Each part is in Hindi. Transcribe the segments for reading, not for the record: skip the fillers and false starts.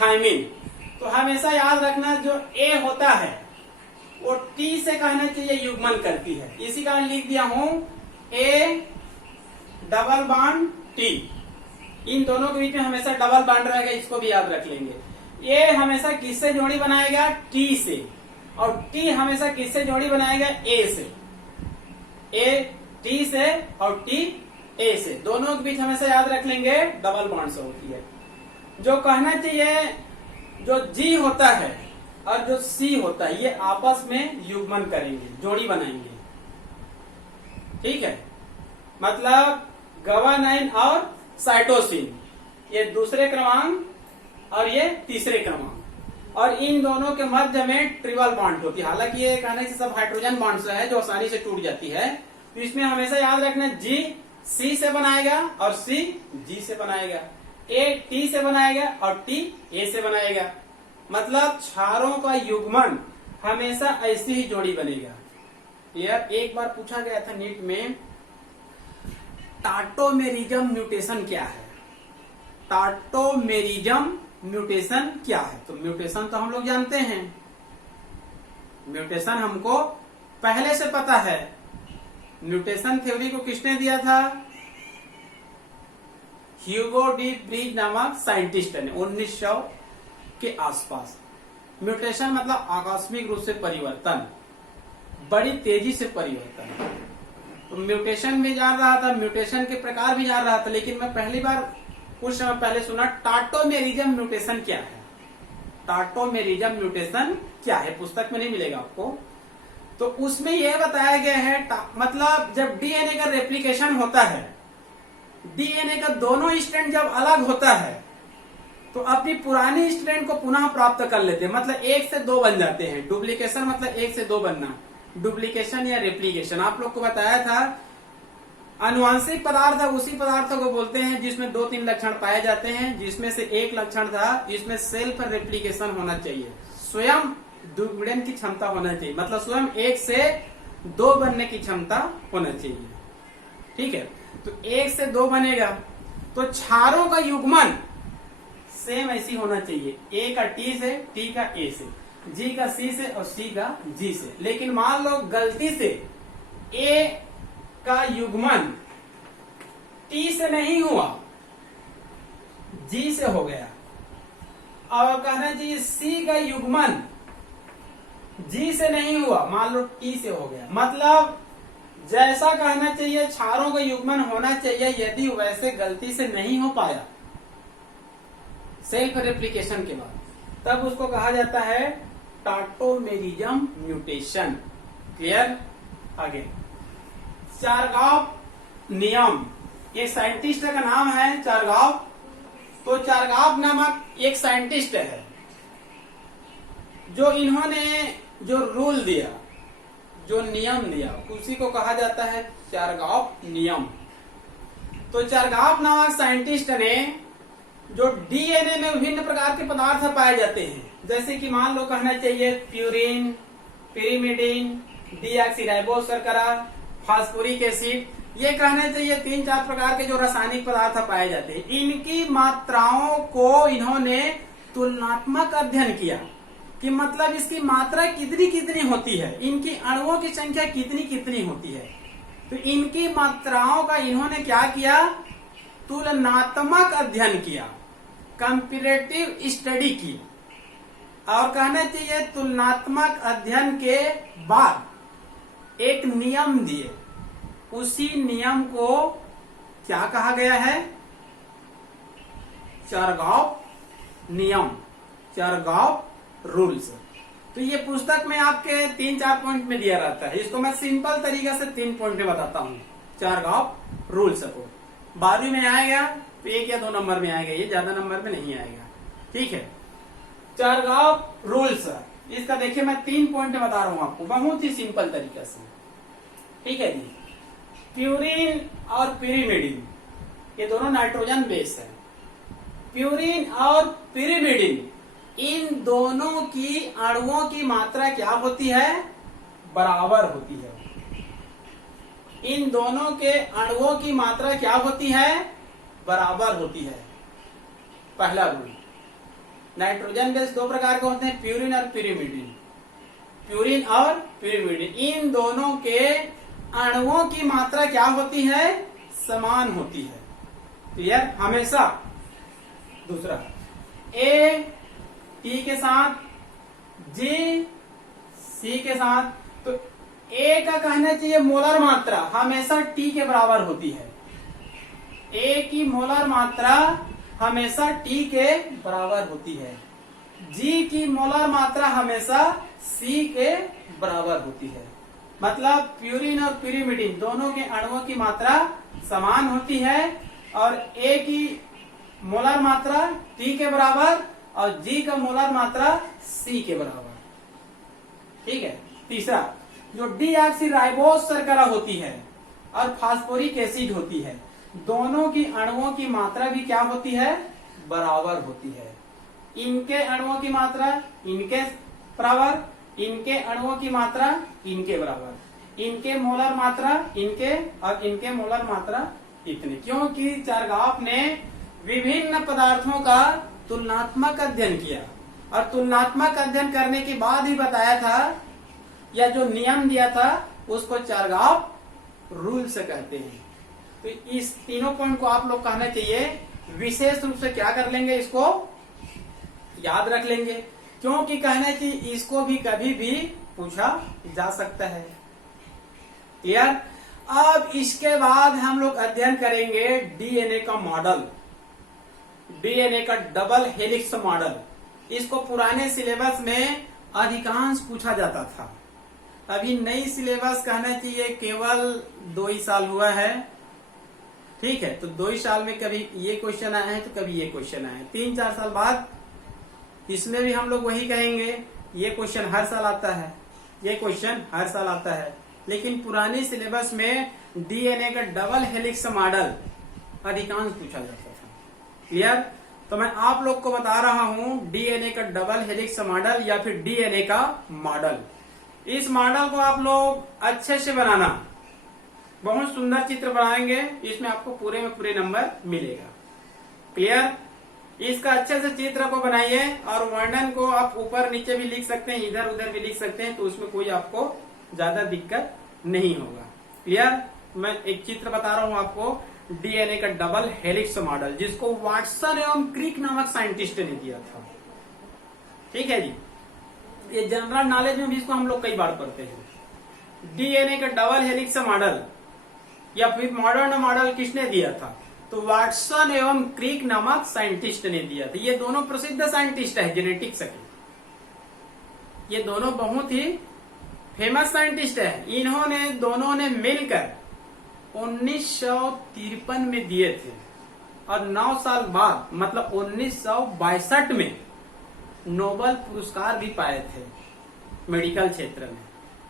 थायमिन। तो हमेशा याद रखना जो ए होता है वो टी से कहना चाहिए युग्मन करती है। इसी कारण लिख दिया हूं ए डबल बॉन्ड टी। इन दोनों के बीच में हमेशा डबल बॉन्ड रहेगा, इसको भी याद रख लेंगे। ये हमेशा किससे जोड़ी बनाएगा? टी से। और टी हमेशा किससे जोड़ी बनाएगा? ए से। ए टी से और टी ए से, दोनों के बीच हमेशा याद रख लेंगे डबल बॉन्ड से होती है। जो कहना चाहिए जो जी होता है और जो सी होता है ये आपस में युग्मन करेंगे, जोड़ी बनाएंगे। ठीक है, मतलब गवानाइन और साइटोसिन ये दूसरे क्रमांक और ये तीसरे क्रमांक, और इन दोनों के मध्य में ट्रिपल बॉन्ड होती है। हालांकि ये कहने से सब हाइड्रोजन बॉन्ड से है जो आसानी से टूट जाती है। तो इसमें हमेशा याद रखना जी सी से बनाएगा और सी जी से बनाएगा, ए टी से बनाएगा और टी ए से बनाएगा। मतलब क्षारों का युग्मन हमेशा ऐसी ही जोड़ी बनेगा। यार एक बार पूछा गया था नीट में, टाटोमेरिज्म म्यूटेशन क्या है? टाटोमेरिज्म म्यूटेशन क्या है? तो म्यूटेशन तो हम लोग जानते हैं, म्यूटेशन हमको पहले से पता है। म्यूटेशन थ्योरी को किसने दिया था? ह्यूगो डी ब्रीज नामक साइंटिस्ट ने 1900 के आसपास। म्यूटेशन मतलब आकस्मिक रूप से परिवर्तन, बड़ी तेजी से परिवर्तन। तो म्यूटेशन भी जान रहा था, म्यूटेशन के प्रकार भी जान रहा था, लेकिन मैं पहली बार कुछ समय पहले सुना टाटोमेरिज्म म्यूटेशन क्या है। टाटोमेरिज्म म्यूटेशन क्या है पुस्तक में नहीं मिलेगा आपको। तो उसमें यह बताया गया है मतलब जब डीएनए का रेप्लिकेशन होता है, डीएनए का दोनों स्ट्रैंड जब अलग होता है तो अपनी पुरानी स्ट्रैंड को पुनः प्राप्त कर लेते हैं, मतलब एक से दो बन जाते हैं। डुप्लीकेशन मतलब एक से दो बनना, डुप्लीकेशन या रेप्लिकेशन। आप लोग को बताया था आनुवांशिक पदार्थ उसी पदार्थों को बोलते हैं जिसमें 2-3 लक्षण पाए जाते हैं, जिसमें से एक लक्षण था जिसमें सेल्फ रेप्लिकेशन होना चाहिए, स्वयं द्विगुणन की क्षमता होना चाहिए, मतलब स्वयं एक से दो बनने की क्षमता होना चाहिए। ठीक है, तो एक से दो बनेगा तो क्षारों का युग्मन सेम ऐसी होना चाहिए, ए का टी से, टी का ए से, जी का सी से और सी का जी से। लेकिन मान लो गलती से ए का युग्मन टी से नहीं हुआ, जी से हो गया, और कहना चाहिए सी का युग्मन जी से नहीं हुआ, मान लो टी से हो गया। मतलब जैसा कहना चाहिए क्षारों का युग्मन होना चाहिए, यदि वैसे गलती से नहीं हो पाया सेल्फ रेप्लिकेशन के बाद, तब उसको कहा जाता है टाटोमेरिज्म म्यूटेशन। क्लियर? आगे चारगाफ नियम, एक साइंटिस्ट का नाम है चारगाफ। तो चारगाफ नामक एक साइंटिस्ट है जो इन्होंने जो रूल दिया, जो नियम दिया, उसी को कहा जाता है चारगाफ नियम। तो चारगाफ नामक साइंटिस्ट ने जो डीएनए में विभिन्न प्रकार के पदार्थ पाए जाते हैं, जैसे कि मान लो कहना चाहिए प्यूरिन, पिरिमिडिन, डीऑक्सीराइबोस शर्करा, फास्फोरिक एसिड, ये कहना चाहिए 3-4 प्रकार के जो रासायनिक पदार्थ पाए जाते हैं। इनकी मात्राओं को इन्होंने तुलनात्मक अध्ययन किया कि मतलब इसकी मात्रा कितनी कितनी होती है, इनकी अणुओं की संख्या कितनी कितनी होती है। तो इनकी मात्राओं का इन्होंने क्या किया? तुलनात्मक अध्ययन किया, कंपैरेटिव स्टडी की। और कहना चाहिए तुलनात्मक अध्ययन के बाद एक नियम दिए, उसी नियम को क्या कहा गया है? चारगाफ नियम, चारगाफ रूल्स। तो ये पुस्तक में आपके 3-4 पॉइंट में दिया रहता है, इसको मैं सिंपल तरीका से 3 पॉइंट में बताता हूँ। चारगाफ रूल्स को 12वीं में आएगा तो 1 या 2 नंबर में आएगा, ये ज्यादा नंबर में नहीं आएगा। ठीक है, चारगाफ रूल्स, इसका देखिए मैं 3 पॉइंट में बता रहा हूँ आपको बहुत ही सिंपल तरीके से। ठीक है जी, प्यूरिन और पिरिमिडिन ये दोनों नाइट्रोजन बेस है। प्यूरिन और पिरिमिडिन इन दोनों की अणुओं की मात्रा क्या होती है? बराबर होती है। इन दोनों के अणुओं की मात्रा क्या होती है? बराबर होती है। पहला रूल। नाइट्रोजन बेस दो प्रकार के होते हैं, प्यूरिन और प्यूरिमिडिन। प्यूरिन और प्यूरिमिडिन, इन दोनों के अणुओं की मात्रा क्या होती है? समान होती है। क्लियर? हमेशा। दूसरा, ए टी के साथ, जी सी के साथ, तो ए का कहना चाहिए मोलर मात्रा हमेशा टी के बराबर होती है। ए की मोलर मात्रा हमेशा टी के बराबर होती है। जी की मोलर मात्रा हमेशा सी के बराबर होती है। मतलब प्यूरिन और प्यूरिमिडिन दोनों के अणुओं की मात्रा समान होती है और ए की मोलर मात्रा टी के बराबर और जी का मोलर मात्रा सी के बराबर। ठीक है। तीसरा, जो डीऑक्सीराइबोस शर्करा होती है और फास्फोरिक एसिड होती है, दोनों की अणुओं की मात्रा भी क्या होती है? बराबर होती है। इनके अणुओं की मात्रा इनके बराबर, इनके अणुओं की मात्रा इनके बराबर, इनके मोलर मात्रा इनके और इनके मोलर मात्रा इतने। क्योंकि चार्गाफ ने विभिन्न पदार्थों का तुलनात्मक अध्ययन किया और तुलनात्मक अध्ययन करने के बाद ही बताया था, या जो नियम दिया था उसको चार्गाफ रूल से कहते हैं। तो इस तीनों पॉइंट को आप लोग कहना चाहिए, विशेष रूप से क्या कर लेंगे? इसको याद रख लेंगे, क्योंकि कहना चाहिए इसको भी कभी भी पूछा जा सकता है। क्लियर? अब इसके बाद हम लोग अध्ययन करेंगे डीएनए का मॉडल, डीएनए का डबल हेलिक्स मॉडल। इसको पुराने सिलेबस में अधिकांश पूछा जाता था। अभी नई सिलेबस कहना चाहिए केवल 2 ही साल हुआ है। ठीक है, तो 2 ही साल में कभी ये क्वेश्चन आया है तो कभी ये क्वेश्चन आया है। 3-4 साल बाद इसमें भी हम लोग वही कहेंगे, ये क्वेश्चन हर साल आता है, ये क्वेश्चन हर साल आता है। लेकिन पुरानी सिलेबस में डीएनए का डबल हेलिक्स मॉडल अधिकांश पूछा जाता था। क्लियर? तो मैं आप लोग को बता रहा हूं डीएनए का डबल हेलिक्स मॉडल या फिर डीएनए का मॉडल। इस मॉडल को आप लोग अच्छे से बनाना, बहुत सुंदर चित्र बनाएंगे, इसमें आपको पूरे में पूरे नंबर मिलेगा। क्लियर? इसका अच्छे से चित्र को बनाइए और वर्णन को आप ऊपर नीचे भी लिख सकते हैं, इधर उधर भी लिख सकते हैं, तो उसमें कोई आपको ज्यादा दिक्कत नहीं होगा। क्लियर? मैं एक चित्र बता रहा हूं आपको डीएनए का डबल हेलिक्स मॉडल, जिसको वाटसन एवं क्रिक नामक साइंटिस्ट ने दिया था। ठीक है जी, ये जनरल नॉलेज में भी इसको हम लोग कई बार पढ़ते हैं। डीएनए का डबल हेलिक्स मॉडल या फिर मॉडर्न मॉडल किसने दिया था? तो वाटसन एवं क्रिक नामक साइंटिस्ट ने दिया था। ये दोनों प्रसिद्ध साइंटिस्ट है जेनेटिक्स के, ये दोनों बहुत ही फेमस साइंटिस्ट है। इन्होंने दोनों ने मिलकर 1953 में दिए थे और 9 साल बाद मतलब 1962 में नोबेल पुरस्कार भी पाए थे मेडिकल क्षेत्र में।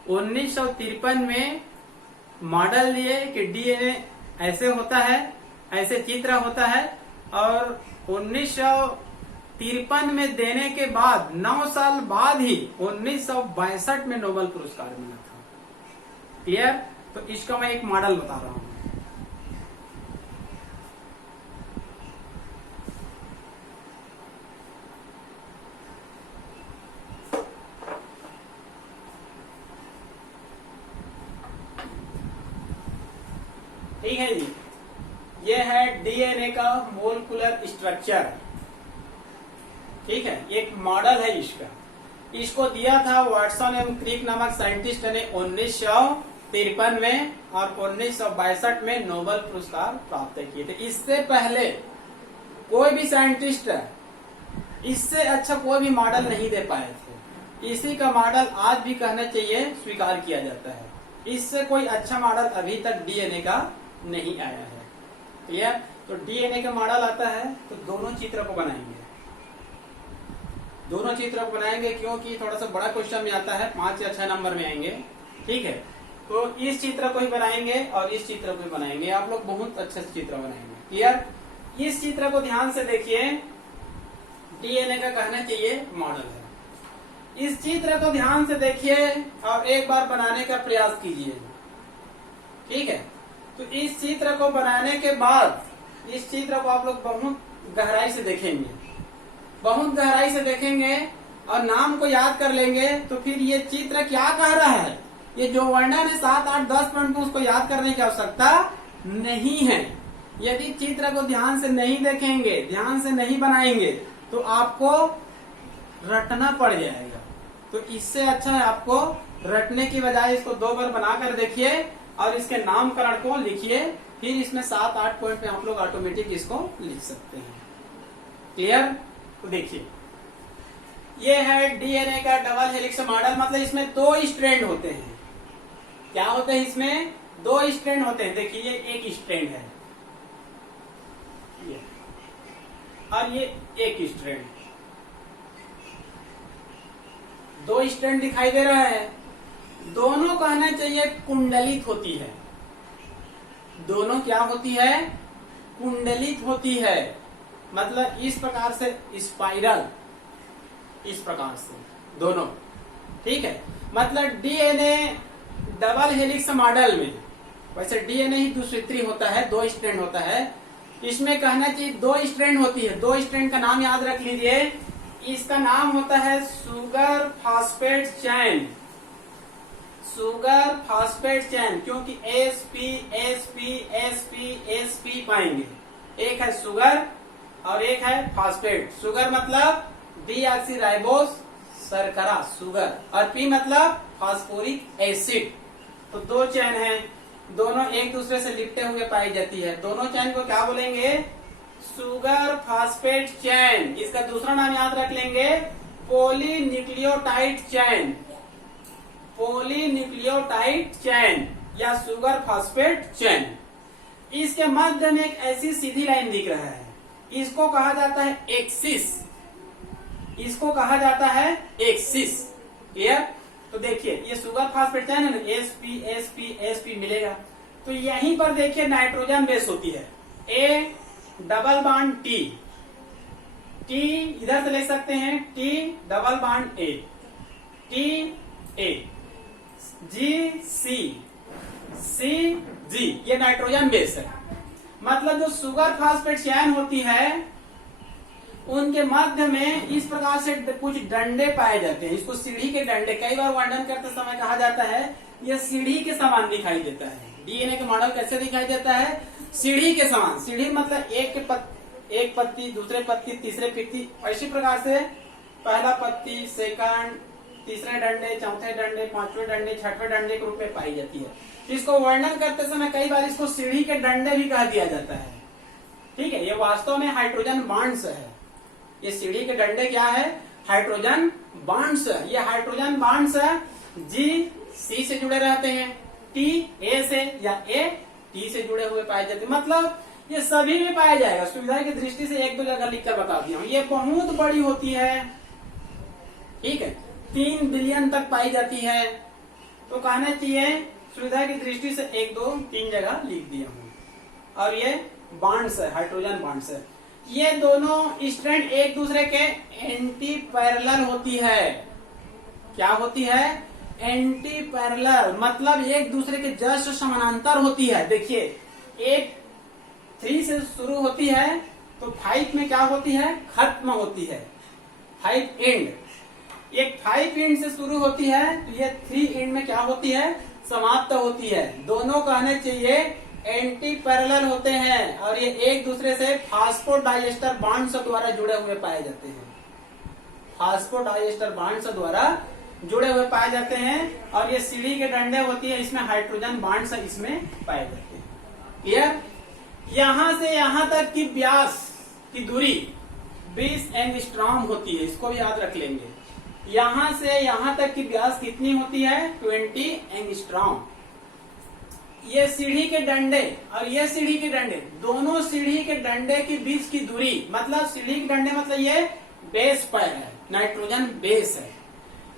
1953 में मॉडल दिए कि डीएनए ऐसे होता है, ऐसे चित्र होता है, और 1953 में देने के बाद 9 साल बाद ही 1962 में नोबेल पुरस्कार मिला था। क्लियर? तो इसका मैं एक मॉडल बता रहा हूं। ठीक है जी, ये है डीएनए का मोलिकुलर स्ट्रक्चर। ठीक है, एक मॉडल है इसका। इसको दिया था वाटसन एवं क्रिक नामक साइंटिस्ट ने 1953 में और 1962 में नोबेल पुरस्कार प्राप्त किए थे। इससे पहले कोई भी साइंटिस्ट इससे अच्छा कोई भी मॉडल नहीं दे पाए थे। इसी का मॉडल आज भी कहना चाहिए स्वीकार किया जाता है। इससे कोई अच्छा मॉडल अभी तक डीएनए का नहीं आया है। क्लियर? तो डीएनए का मॉडल आता है तो दोनों चित्र को बनाएंगे, दोनों चित्र को बनाएंगे क्योंकि थोड़ा सा बड़ा क्वेश्चन में आता है, 5 या 6 नंबर में आएंगे। ठीक है, तो इस चित्र को ही बनाएंगे और इस चित्र को ही बनाएंगे। आप लोग बहुत अच्छे से चित्र बनाएंगे। क्लियर? इस चित्र को ध्यान से देखिए, डीएनए का कहना चाहिए मॉडल है। इस चित्र को ध्यान से देखिए और एक बार बनाने का प्रयास कीजिए। ठीक है, तो इस चित्र को बनाने के बाद इस चित्र को आप लोग बहुत गहराई से देखेंगे। बहुत गहराई से देखेंगे और नाम को याद कर लेंगे तो फिर ये चित्र क्या कह रहा है, ये जो वर्णन है 7, 8, 10 पॉइंट में उसको याद करने की आवश्यकता नहीं है। यदि चित्र को ध्यान से नहीं देखेंगे, ध्यान से नहीं बनाएंगे तो आपको रटना पड़ जाएगा। तो इससे अच्छा है आपको रटने की बजाय इसको 2 बार बनाकर देखिए और इसके नामकरण को लिखिए, फिर इसमें 7, 8 पॉइंट में आप लोग ऑटोमेटिक इसको लिख सकते हैं। क्लियर? तो देखिए ये है डीएनए का डबल हेलिक्स मॉडल, मतलब इसमें 2 स्ट्रैंड होते हैं। क्या होते हैं इसमें? 2 स्ट्रैंड होते हैं। देखिए ये एक स्ट्रैंड है ये, और ये एक स्ट्रैंड, 2 स्ट्रैंड दिखाई दे रहा है। दोनों कहना चाहिए कुंडलित होती है। दोनों क्या होती है? कुंडलित होती है। मतलब इस प्रकार से स्पाइरल, इस प्रकार से दोनों, ठीक है। मतलब डीएनए डबल हेलिक्स मॉडल में, वैसे डीएनए ही द्विसूत्री होता है, 2 स्ट्रैंड होता है। इसमें कहना चाहिए 2 स्ट्रैंड होती है। 2 स्ट्रैंड का नाम याद रख लीजिए। इसका नाम होता है सुगर फॉस्फेट चैन। सुगर फॉस्फेट चैन, क्योंकि एसपी एसपी एसपी एसपी पाएंगे। एक है सुगर और एक है फॉस्फेट। सुगर मतलब डीऑक्सीराइबोस शर्करा सुगर, और पी मतलब फास्फोरिक एसिड। तो 2 चैन है, दोनों एक दूसरे से लिपटे हुए पाई जाती है। दोनों चैन को क्या बोलेंगे? सुगर फॉस्फेट चैन। इसका दूसरा नाम याद रख लेंगे, पॉलीन्यूक्लियोटाइड चैन। पॉलीन्यूक्लियोटाइड चैन या सुगर फॉस्फेट चैन। इसके मध्य में एक ऐसी सीधी लाइन दिख रहा है, इसको कहा जाता है एक्सिस। इसको कहा जाता है एक्सिस। क्लियर? तो देखिए ये सुगर फॉस्फेट चैन है ना, एसपी एसपी एसपी मिलेगा। तो यहीं पर देखिए नाइट्रोजन बेस होती है, A double bond T. T इधर से ले सकते हैं, T double bond A, T A, G C, C G, ये नाइट्रोजन बेस है। मतलब जो सुगर फॉस्फेट चैन होती है उनके मध्य में इस प्रकार से कुछ डंडे पाए जाते हैं। इसको सीढ़ी के डंडे, कई बार वर्णन करते समय कहा जाता है यह सीढ़ी के समान दिखाई देता है। डीएनए का मॉडल कैसे दिखाई देता है? सीढ़ी के समान। सीढ़ी मतलब एक पत्ती, दूसरे पत्ती, तीसरे पत्ती, इसी प्रकार से पहला पत्ती, सेकंड, तीसरे डंडे, चौथे डंडे, 5वें डंडे, 6वें डंडे के रूप में पाई जाती है। तो इसको वर्णन करते समय कई बार इसको सीढ़ी के डंडे भी कह दिया जाता है। ठीक है, ये वास्तव में हाइड्रोजन बॉन्ड्स है। ये सीढ़ी के डंडे क्या है? Hydrogen bonds. ये हाइड्रोजन बॉन्ड्स जी सी से जुड़े रहते हैं, टी ए से, या ए टी से जुड़े हुए पाए जाते हैं। मतलब ये सभी में पाया जाएगा। सुविधा की दृष्टि से 1-2 जगह लिखकर बता दिया हूं। ये बहुत बड़ी होती है, ठीक है, 3 बिलियन तक पाई जाती है। तो कहना चाहिए सुविधा की दृष्टि से 1, 2, 3 जगह लिख दिया हूं। और ये बॉन्ड्स है, हाइड्रोजन बॉन्ड्स है। ये दोनों स्ट्रैंड एक दूसरे के एंटी पैरेलल होती है। क्या होती है? एंटी पैरेलल, मतलब एक दूसरे के जस्ट समानांतर होती है। देखिए एक 3 से शुरू होती है तो 5 में क्या होती है? खत्म होती है, 5 एंड। एक 5 एंड से शुरू होती है तो ये 3 एंड में क्या होती है? समाप्त होती है। दोनों कहने चाहिए एंटी पैरेलल होते हैं और ये एक दूसरे से फास्फोडाइएस्टर बॉन्ड्स द्वारा जुड़े हुए पाए जाते हैं। फास्फोडाइएस्टर बॉन्ड्स द्वारा जुड़े हुए पाए जाते हैं। और ये सीढ़ी के डंडे होती है, इसमें हाइड्रोजन बॉन्ड्स इसमें पाए जाते हैं। क्लियर? यहां से यहां तक की व्यास की दूरी 20 एंगस्ट्रॉम होती है, इसको भी याद रख लेंगे। यहां से यहां तक की व्यास कितनी होती है? 20 एंगस्ट्रॉम। ये सीढ़ी के डंडे और ये सीढ़ी के डंडे, दोनों सीढ़ी के डंडे के बीच की दूरी, मतलब सीढ़ी के डंडे मतलब ये बेस पर है, नाइट्रोजन बेस है।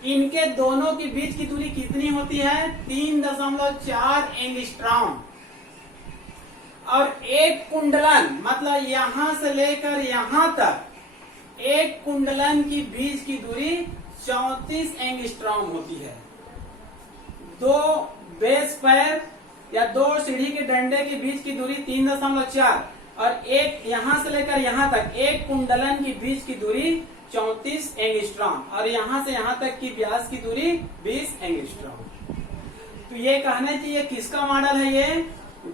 इनके दोनों के बीच की दूरी कितनी होती है? 3.4 एंगस्ट्रॉम। और एक कुंडलन, मतलब यहां से लेकर यहां तक एक कुंडलन की बीच की दूरी 34 एंगस्ट्रॉम होती है। 2 बेस पर या 2 सीढ़ी के डंडे के बीच की दूरी 3.4 और एक यहां से लेकर यहां तक एक कुंडलन के बीच की दूरी 34 एंगस्ट्रॉम और यहां से यहां तक की व्यास की दूरी 20 एंगस्ट्रॉम। तो ये कहना चाहिए किसका मॉडल है, ये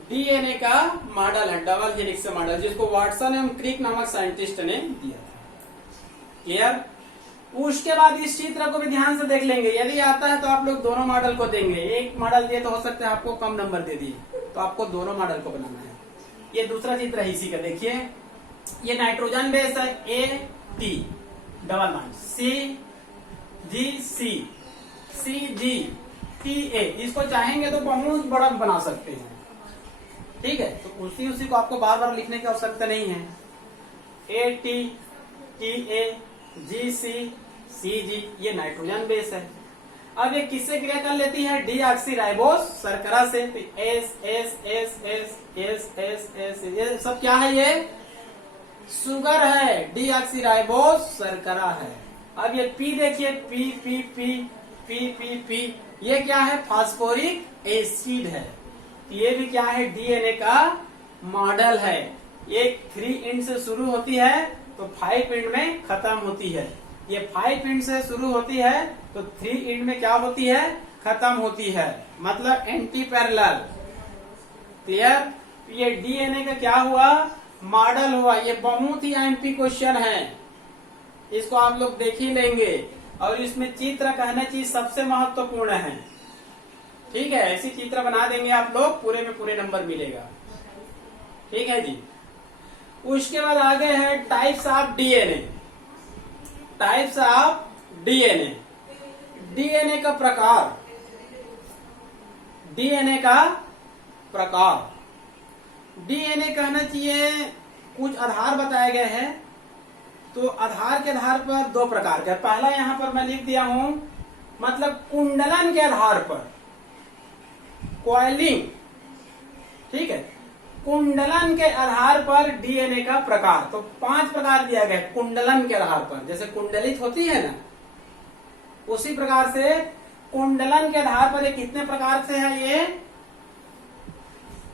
डीएनए का मॉडल है, डबल हेलिक्स मॉडल, जिसको वाटसन एवं क्रिक नामक साइंटिस्ट ने दिया था। क्लियर। उसके बाद इस चित्र को भी ध्यान से देख लेंगे, यदि आता है तो आप लोग दोनों मॉडल को देंगे। एक मॉडल दिए तो हो सकता है आपको कम नंबर दे दिए, तो आपको दोनों मॉडल को बनाना है। ये दूसरा चित्र है इसी का, देखिए ये नाइट्रोजन बेस है, A T double bond, C G C, C G T A, इसको चाहेंगे तो बहुत बड़ा बना सकते हैं। ठीक है, तो उसी को आपको बार बार लिखने की आवश्यकता नहीं है। A T T A G C C G, ये नाइट्रोजन बेस है। अब ये किससे क्रिया कर लेती है, डीऑक्सीराइबोस शर्करा से। तो S S S S S S S, ये सब क्या है, ये शुगर है, डीऑक्सीराइबोस शर्करा है। अब ये पी देखिए, P P P P P P, ये क्या है, फास्फोरिक एसिड है। ये भी क्या है, डीएनए का मॉडल है। ये 3 इंड से शुरू होती है तो 5 इंड में खत्म होती है। ये 5 इंड से शुरू होती है तो 3 इंड में क्या होती है, खत्म होती है, मतलब एंटी पैरेलल। क्लियर। ये डीएनए का क्या हुआ, मॉडल हुआ। ये बहुत ही एमपी क्वेश्चन है, इसको आप लोग देख ही लेंगे। और इसमें चित्र कहना चाहिए सबसे महत्वपूर्ण है। ठीक है, ऐसी चित्र बना देंगे आप लोग, पूरे में पूरे नंबर मिलेगा। ठीक है जी। उसके बाद आगे है types of DNA. Types of DNA, DNA का प्रकार, डीएनए का प्रकार। डीएनए कहना चाहिए कुछ आधार बताए गए हैं, तो आधार के आधार पर 2 प्रकार का। पहला यहां पर मैं लिख दिया हूं, मतलब कुंडलन के आधार पर, कॉइलिंग। ठीक है, कुंडलन के आधार पर डीएनए का प्रकार। तो 5 प्रकार दिया गया कुंडलन के आधार पर, जैसे कुंडलित होती है ना, उसी प्रकार से कुंडलन के आधार पर ये कितने प्रकार से है, ये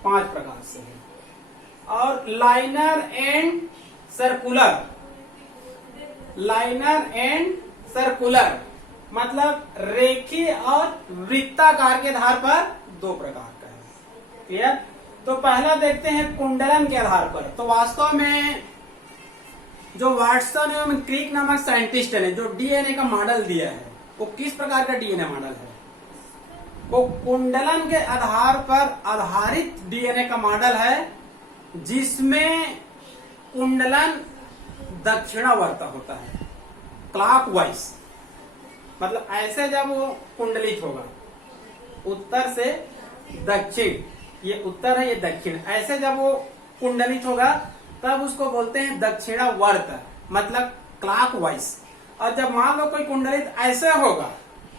5 प्रकार से है। और liner and circular, liner and circular मतलब रेखीय और वृत्ताकार के आधार पर 2 प्रकार का है। क्लियर। तो पहला देखते हैं कुंडलन के आधार पर। तो वास्तव में जो वाटसन एवं क्रिक नामक साइंटिस्ट ने जो डीएनए का मॉडल दिया है, वो किस प्रकार का डीएनए मॉडल है, वो कुंडलन के आधार पर आधारित डीएनए का मॉडल है, जिसमें कुंडलन दक्षिणावर्त होता है, क्लॉकवाइज। मतलब ऐसे जब वो कुंडलित होगा, उत्तर से दक्षिण, ये उत्तर है ये दक्षिण, ऐसे जब वो कुंडलित होगा तब उसको बोलते हैं दक्षिणावर्त, मतलब क्लॉकवाइज। और जब मान लो कोई कुंडलित ऐसे होगा,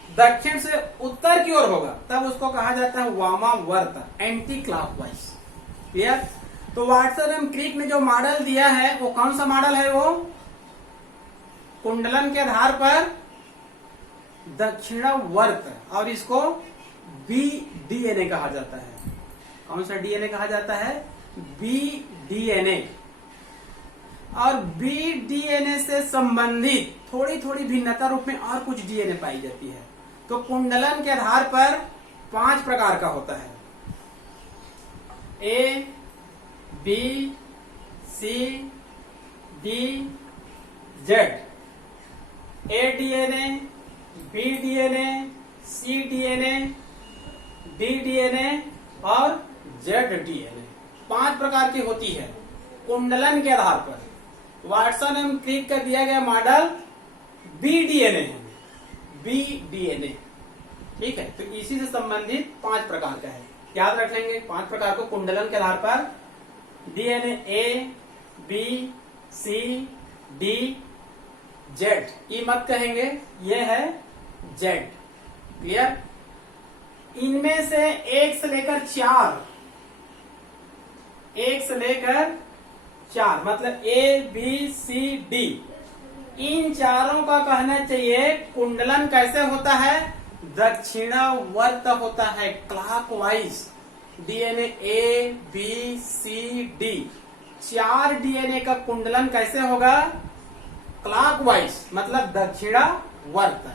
दक्षिण से उत्तर की ओर होगा, तब उसको कहा जाता है वामावर्त, एंटी क्लॉकवाइज। क्लियर। तो वाटसन एवं क्रिक ने जो मॉडल दिया है वो कौन सा मॉडल है, वो कुंडलन के आधार पर दक्षिणावर्त, और इसको बी डीएनए कहा जाता है। कौन सा डीएनए कहा जाता है, बी डीएनए। और बी डीएनए से संबंधित थोड़ी थोड़ी भिन्नता रूप में और कुछ डीएनए पाई जाती है। तो कुंडलन के आधार पर 5 प्रकार का होता है, A B C D Z. A DNA, B DNA, C DNA, D DNA और जेड डीएनए, 5 प्रकार की होती है कुंडलन के आधार पर। वाटसन एवं क्रिक का दिया गया मॉडल बी डीएनए है, बी डीएनए। ठीक है, तो इसी से संबंधित 5 प्रकार का है, याद रख लेंगे 5 प्रकार को कुंडलन के आधार पर DNA, A B C D Z. E मत कहेंगे, ये है जेड। क्लियर। इनमें से 1 से लेकर 4, 1 से लेकर 4 मतलब ए बी सी डी, इन चारों का कहना चाहिए कुंडलन कैसे होता है, दक्षिणावर्त होता है, clockwise. DNA A B C D 4 DNA का कुंडलन कैसे होगा? क्लॉकवाइज, मतलब दक्षिणावर्त।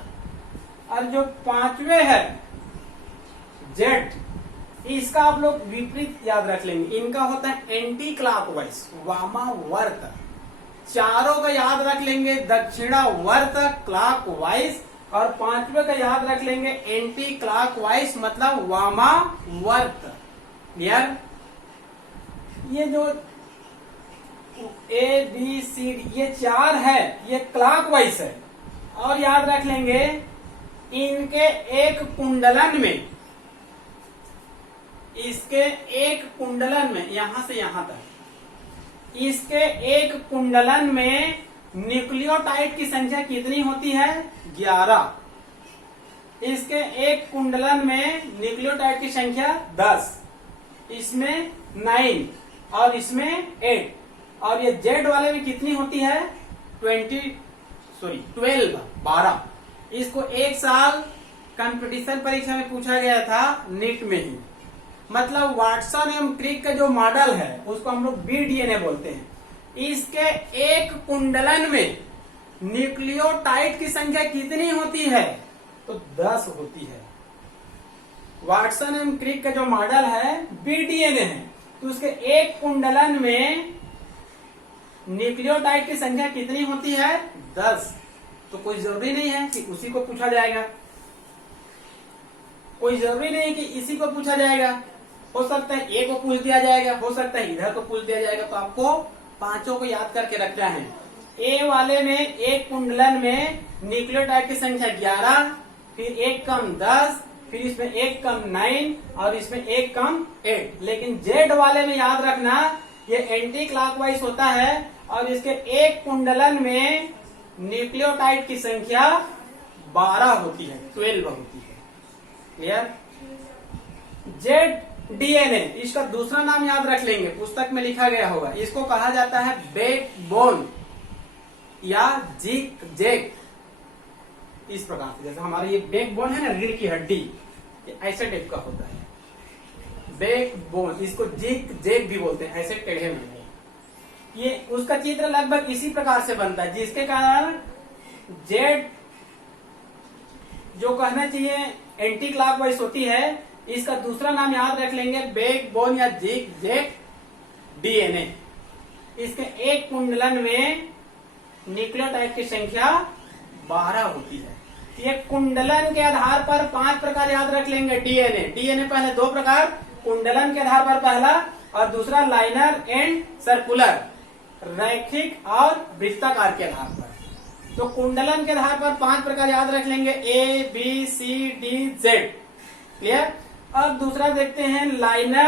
और जो 5वें है जेड, इसका आप लोग विपरीत याद रख लेंगे। इनका होता है एंटी क्लॉकवाइज, वामावर्त। चारों का याद रख लेंगे दक्षिणावर्त, क्लॉकवाइज, और 5वें का याद रख लेंगे एंटी क्लॉकवाइज, मतलब वामावर्त। क्लियर? ये जो ए बी सी डी ये 4 है, ये क्लॉकवाइज है। और याद रख लेंगे इनके एक कुंडलन में, इसके एक कुंडलन में, यहां से यहां तक, इसके एक कुंडलन में न्यूक्लियोटाइड की संख्या कितनी होती है? 11। इसके एक कुंडलन में न्यूक्लियोटाइड की संख्या 10, इसमें 9 और इसमें 8। और ये जेड वाले में कितनी होती है? 12। इसको एक साल कंपटीशन परीक्षा में पूछा गया था, नीट में ही। मतलब वाटसन एवं क्रिक का जो मॉडल है उसको हम लोग बीडीएनए बोलते हैं। इसके एक कुंडलन में न्यूक्लियोटाइड की संख्या कितनी होती है? तो 10 होती है। वाटसन एवं क्रिक का जो मॉडल है बीडीएनए है, तो उसके एक कुंडलन में न्यूक्लियोटाइड की संख्या कितनी होती है? 10। तो कोई जरूरी नहीं है कि उसी को पूछा जाएगा, कोई जरूरी नहीं कि इसी को पूछा जाएगा। हो सकता है ए को पूछ दिया जाएगा, हो सकता है इधर को पूछ दिया जाएगा। तो आपको पांचों को याद करके रखना है। ए वाले में एक कुंडलन में न्यूक्लियोटाइड की संख्या 11, फिर एक कम 10, फिर इसमें एक कम 9 और इसमें एक कम 8। लेकिन जेड वाले में याद रखना ये एंटी क्लॉकवाइज होता है और इसके एक कुंडलन में न्यूक्लियोटाइड की संख्या 12 होती है, 12 होती है। क्लियर? जेड डीएनए, इसका दूसरा नाम याद रख लेंगे, पुस्तक में लिखा गया होगा। इसको कहा जाता है बैकबोन या जिग जैग। इस प्रकार से, जैसे हमारा ये बैकबोन है ना, रीढ़ की हड्डी, ये ऐसे टाइप का होता है बैकबोन। इसको जिग जैग भी बोलते हैं, ऐसे टेढ़े में। ये उसका चित्र लगभग इसी प्रकार से बनता है, जिसके कारण जेड जो कहना चाहिए एंटी क्लॉकवाइज होती है, इसका दूसरा नाम याद रख लेंगे बैकबोन या जिग जैग डीएनए। इसके एक कुंडलन में न्यूक्लियोटाइड की संख्या 12 होती है। ये कुंडलन के आधार पर 5 प्रकार याद रख लेंगे डीएनए। डीएनए पहले 2 प्रकार, कुंडलन के आधार पर पहला, और दूसरा लाइनर एंड सर्कुलर, रैखिक और वृत्ताकार के आधार पर। तो कुंडलन के आधार पर 5 प्रकार याद रख लेंगे, A B C D Z. Clear? अब दूसरा देखते हैं लाइनर